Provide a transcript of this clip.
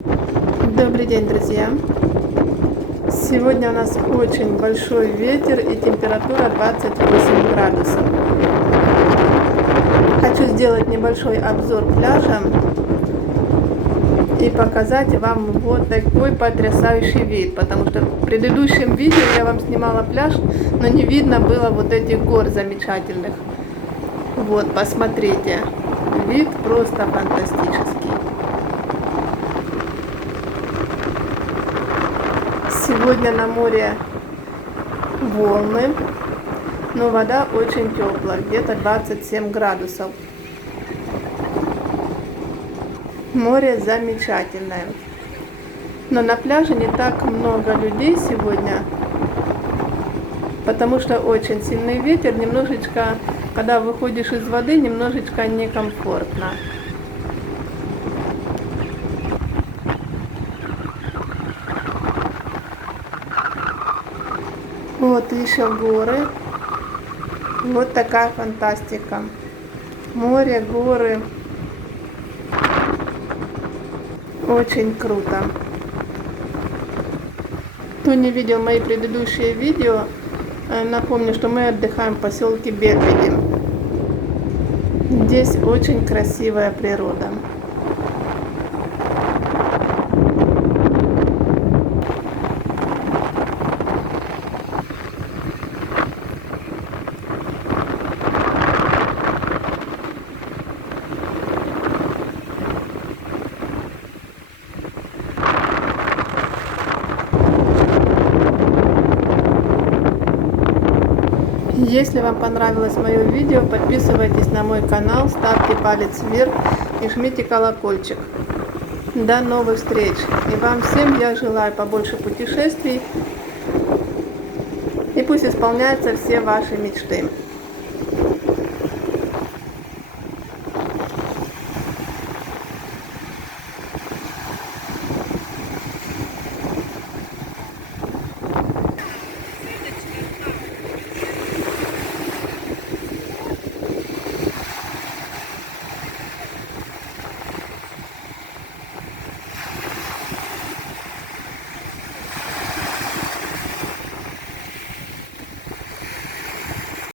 Добрый день, друзья! Сегодня у нас очень большой ветер и температура 28 градусов. Хочу сделать небольшой обзор пляжа и показать вам вот такой потрясающий вид, потому что в предыдущем видео я вам снимала пляж, но не видно было вот этих гор замечательных. Вот, посмотрите, вид просто фантастический. Сегодня на море волны, но вода очень теплая, где-то 27 градусов. Море замечательное. Но на пляже не так много людей сегодня, потому что очень сильный ветер, немножечко, когда выходишь из воды, немножечко некомфортно. Вот еще горы. Вот такая фантастика. Море, горы. Очень круто. Кто не видел мои предыдущие видео, напомню, что мы отдыхаем в поселке Белбеди. Здесь очень красивая природа. Если вам понравилось мое видео, подписывайтесь на мой канал, ставьте палец вверх и жмите колокольчик. До новых встреч! И вам всем я желаю побольше путешествий, и пусть исполняются все ваши мечты.